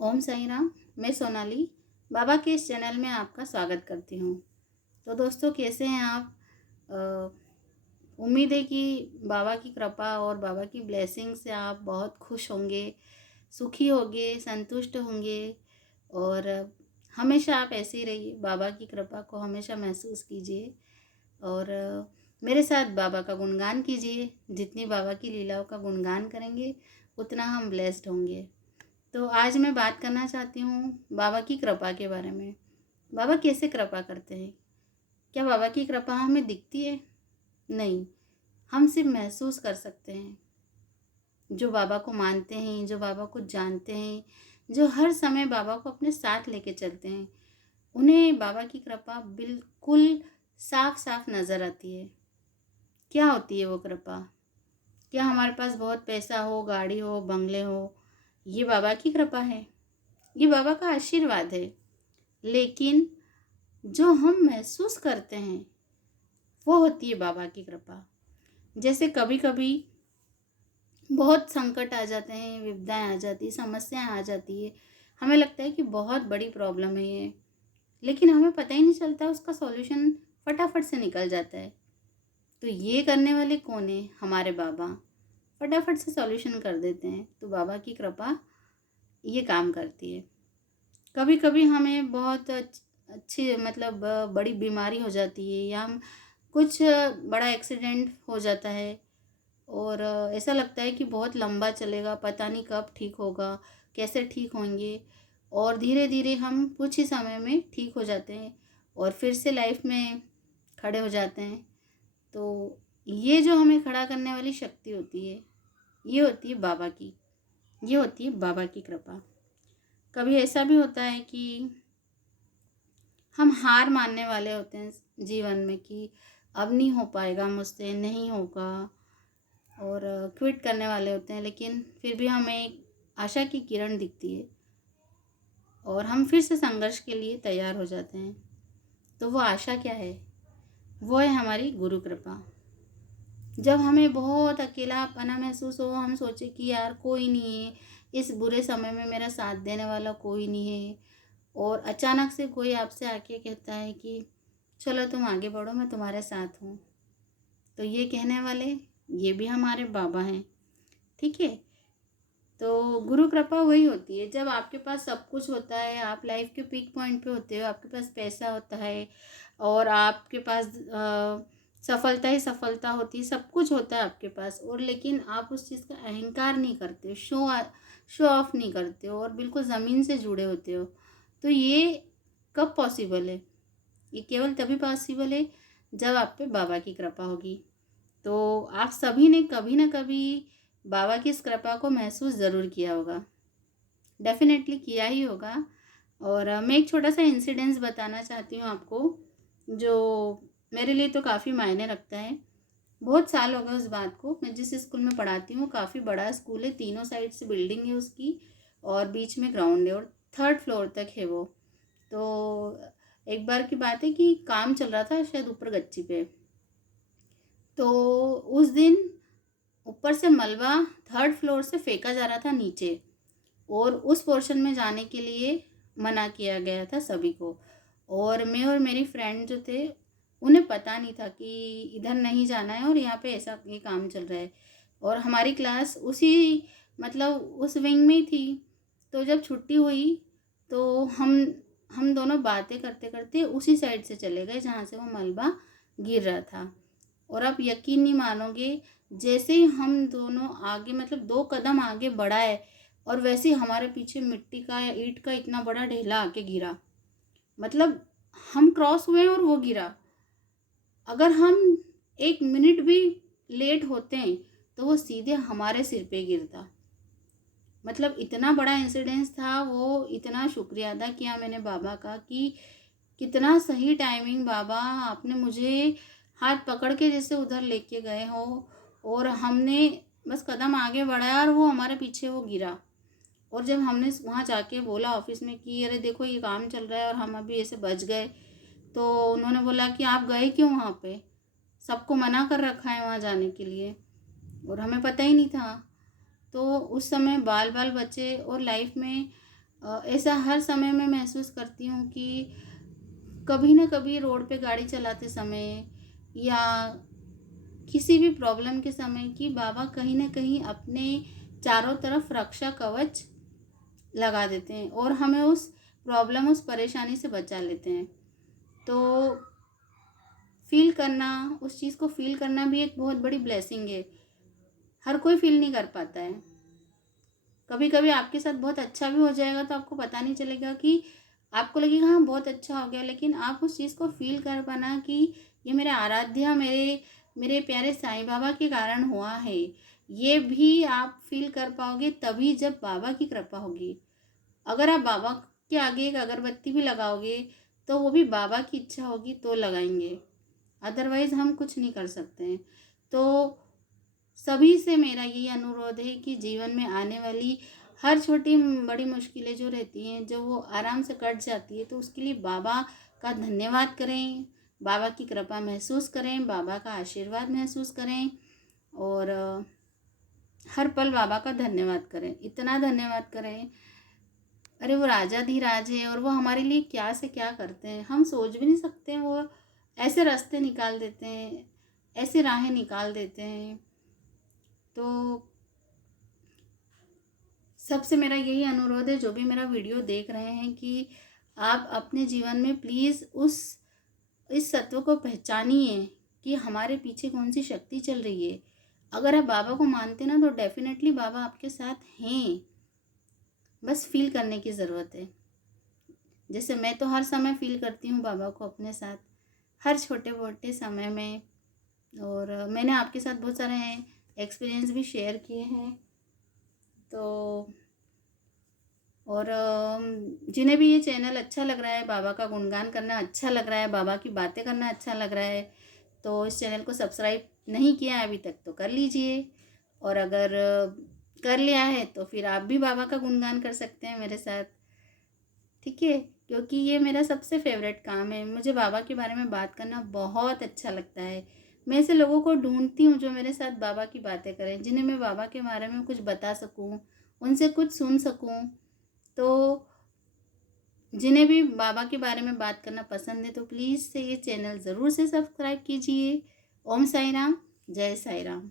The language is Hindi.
ओम साई राम। मैं सोनाली बाबा के इस चैनल में आपका स्वागत करती हूँ। तो दोस्तों, कैसे हैं आप? उम्मीद है कि बाबा की कृपा और बाबा की ब्लेसिंग से आप बहुत खुश होंगे, सुखी होंगे, संतुष्ट होंगे। और हमेशा आप ऐसे ही रहिए, बाबा की कृपा को हमेशा महसूस कीजिए। और मेरे साथ बाबा का गुणगान कीजिए। जितनी बाबा की लीलाओं का गुणगान करेंगे उतना हम ब्लेस्ड होंगे। तो आज मैं बात करना चाहती हूँ बाबा की कृपा के बारे में। बाबा कैसे कृपा करते हैं? क्या बाबा की कृपा हमें दिखती है? नहीं, हम सिर्फ महसूस कर सकते हैं। जो बाबा को मानते हैं, जो बाबा को जानते हैं, जो हर समय बाबा को अपने साथ लेके चलते हैं, उन्हें बाबा की कृपा बिल्कुल साफ साफ नज़र आती है। क्या होती है वो कृपा? क्या हमारे पास बहुत पैसा हो, गाड़ी हो, बंगले हो, ये बाबा की कृपा है? ये बाबा का आशीर्वाद है। लेकिन जो हम महसूस करते हैं वो होती है बाबा की कृपा। जैसे कभी कभी बहुत संकट आ जाते हैं, विपदाएं आ जाती, समस्याएं आ जाती है। हमें लगता है कि बहुत बड़ी प्रॉब्लम है ये, लेकिन हमें पता ही नहीं चलता, उसका सॉल्यूशन फटाफट से निकल जाता है। तो ये करने वाले कौन है? हमारे बाबा फटाफट से सॉल्यूशन कर देते हैं। तो बाबा की कृपा ये काम करती है। कभी कभी हमें बहुत अच्छी मतलब बड़ी बीमारी हो जाती है, या हम कुछ बड़ा एक्सीडेंट हो जाता है और ऐसा लगता है कि बहुत लंबा चलेगा, पता नहीं कब ठीक होगा, कैसे ठीक होंगे। और धीरे धीरे हम कुछ ही समय में ठीक हो जाते हैं और फिर से लाइफ में खड़े हो जाते हैं। तो ये जो हमें खड़ा करने वाली शक्ति होती है, ये होती है बाबा की, ये होती है बाबा की कृपा। कभी ऐसा भी होता है कि हम हार मानने वाले होते हैं जीवन में कि अब नहीं हो पाएगा मुझसे, नहीं होगा, और क्विट करने वाले होते हैं। लेकिन फिर भी हमें एक आशा की किरण दिखती है और हम फिर से संघर्ष के लिए तैयार हो जाते हैं। तो वो आशा क्या है? वो है हमारी गुरु कृपा। जब हमें बहुत अकेलापना महसूस हो, हम सोचे कि यार कोई नहीं है, इस बुरे समय में मेरा साथ देने वाला कोई नहीं है, और अचानक से कोई आपसे आके कहता है कि चलो तुम आगे बढ़ो, मैं तुम्हारे साथ हूँ। तो ये कहने वाले, ये भी हमारे बाबा हैं। ठीक है। तो गुरु कृपा वही होती है जब आपके पास सब कुछ होता है, आप लाइफ के पीक पॉइंट पे होते हो, आपके पास पैसा होता है और आपके पास सफलता ही सफलता होती है, सब कुछ होता है आपके पास, और लेकिन आप उस चीज़ का अहंकार नहीं करते हो, शो ऑफ नहीं करते हो और बिल्कुल ज़मीन से जुड़े होते हो। तो ये कब पॉसिबल है? ये केवल तभी पॉसिबल है जब आप पे बाबा की कृपा होगी। तो आप सभी ने कभी ना कभी बाबा की इस कृपा को महसूस ज़रूर किया होगा, डेफिनेटली किया ही होगा। और मैं एक छोटा सा इंसिडेंस बताना चाहती हूँ आपको, जो मेरे लिए तो काफ़ी मायने रखता है। बहुत साल हो गए उस बात को। मैं जिस स्कूल में पढ़ाती हूँ काफ़ी बड़ा स्कूल है, तीनों साइड से बिल्डिंग है उसकी, और बीच में ग्राउंड है और थर्ड फ्लोर तक है वो। तो एक बार की बात है कि काम चल रहा था शायद ऊपर गच्ची पे। तो उस दिन ऊपर से मलबा थर्ड फ्लोर से फेंका जा रहा था नीचे, और उस पोर्शन में जाने के लिए मना किया गया था सभी को। और मैं और मेरी फ्रेंड जो थे, उन्हें पता नहीं था कि इधर नहीं जाना है और यहाँ पे ऐसा ये काम चल रहा है। और हमारी क्लास उसी मतलब उस विंग में ही थी। तो जब छुट्टी हुई तो हम दोनों बातें करते करते उसी साइड से चले गए जहाँ से वो मलबा गिर रहा था। और आप यकीन नहीं मानोगे, जैसे ही हम दोनों आगे मतलब 2 कदम आगे बढ़ाए, और वैसे ही हमारे पीछे मिट्टी का या ईंट का इतना बड़ा ढेला आके गिरा। मतलब हम क्रॉस हुए और वो गिरा। अगर हम 1 मिनट भी लेट होते हैं तो वो सीधे हमारे सिर पे गिरता। मतलब इतना बड़ा इंसिडेंस था वो। इतना शुक्रिया अदा किया मैंने बाबा का कि कितना सही टाइमिंग बाबा, आपने मुझे हाथ पकड़ के जैसे उधर लेके गए हो, और हमने बस कदम आगे बढ़ाया और वो हमारे पीछे वो गिरा। और जब हमने वहाँ जाके बोला ऑफिस में कि अरे देखो ये काम चल रहा है और हम अभी ऐसे बच गए, तो उन्होंने बोला कि आप गए क्यों वहाँ पे? सबको मना कर रखा है वहाँ जाने के लिए, और हमें पता ही नहीं था। तो उस समय बाल बाल बचे और लाइफ में ऐसा हर समय मैं महसूस करती हूँ कि कभी ना कभी रोड पे गाड़ी चलाते समय या किसी भी प्रॉब्लम के समय कि बाबा कहीं ना कहीं अपने चारों तरफ रक्षा कवच लगा देते हैं और हमें उस प्रॉब्लम, उस परेशानी से बचा लेते हैं। तो फील करना, उस चीज़ को फील करना भी एक बहुत बड़ी ब्लेसिंग है। हर कोई फील नहीं कर पाता है। कभी कभी आपके साथ बहुत अच्छा भी हो जाएगा तो आपको पता नहीं चलेगा, कि आपको लगेगा हाँ बहुत अच्छा हो गया, लेकिन आप उस चीज़ को फील कर पाना कि ये मेरे आराध्या, मेरे मेरे प्यारे साईं बाबा के कारण हुआ है, ये भी आप फील कर पाओगे तभी जब बाबा की कृपा होगी। अगर आप बाबा के आगे एक अगरबत्ती भी लगाओगे तो वो भी बाबा की इच्छा होगी तो लगाएंगे, अदरवाइज़ हम कुछ नहीं कर सकते हैं। तो सभी से मेरा यही अनुरोध है कि जीवन में आने वाली हर छोटी बड़ी मुश्किलें जो रहती हैं, जो वो आराम से कट जाती है, तो उसके लिए बाबा का धन्यवाद करें, बाबा की कृपा महसूस करें, बाबा का आशीर्वाद महसूस करें और हर पल बाबा का धन्यवाद करें। इतना धन्यवाद करें, अरे वो राजाधिराज है और वो हमारे लिए क्या से क्या करते हैं, हम सोच भी नहीं सकते हैं। वो ऐसे रास्ते निकाल देते हैं, ऐसे राहें निकाल देते हैं। तो सबसे मेरा यही अनुरोध है, जो भी मेरा वीडियो देख रहे हैं, कि आप अपने जीवन में प्लीज़ इस सत्व को पहचानिए कि हमारे पीछे कौन सी शक्ति चल रही है। अगर आप बाबा को मानते ना तो डेफिनेटली बाबा आपके साथ हैं, बस फील करने की ज़रूरत है। जैसे मैं तो हर समय फील करती हूँ बाबा को अपने साथ, हर छोटे मोटे समय में। और मैंने आपके साथ बहुत सारे एक्सपीरियंस भी शेयर किए हैं। तो और जिन्हें भी ये चैनल अच्छा लग रहा है, बाबा का गुणगान करना अच्छा लग रहा है, बाबा की बातें करना अच्छा लग रहा है, तो इस चैनल को सब्सक्राइब नहीं किया है अभी तक तो कर लीजिए। और अगर कर लिया है तो फिर आप भी बाबा का गुणगान कर सकते हैं मेरे साथ, ठीक है? क्योंकि ये मेरा सबसे फेवरेट काम है, मुझे बाबा के बारे में बात करना बहुत अच्छा लगता है। मैं ऐसे लोगों को ढूंढती हूँ जो मेरे साथ बाबा की बातें करें, जिन्हें मैं बाबा के बारे में कुछ बता सकूँ, उनसे कुछ सुन सकूँ। तो जिन्हें भी बाबा के बारे में बात करना पसंद है तो प्लीज़ से ये चैनल ज़रूर से सब्सक्राइब कीजिए। ओम साई राम, जय साई राम।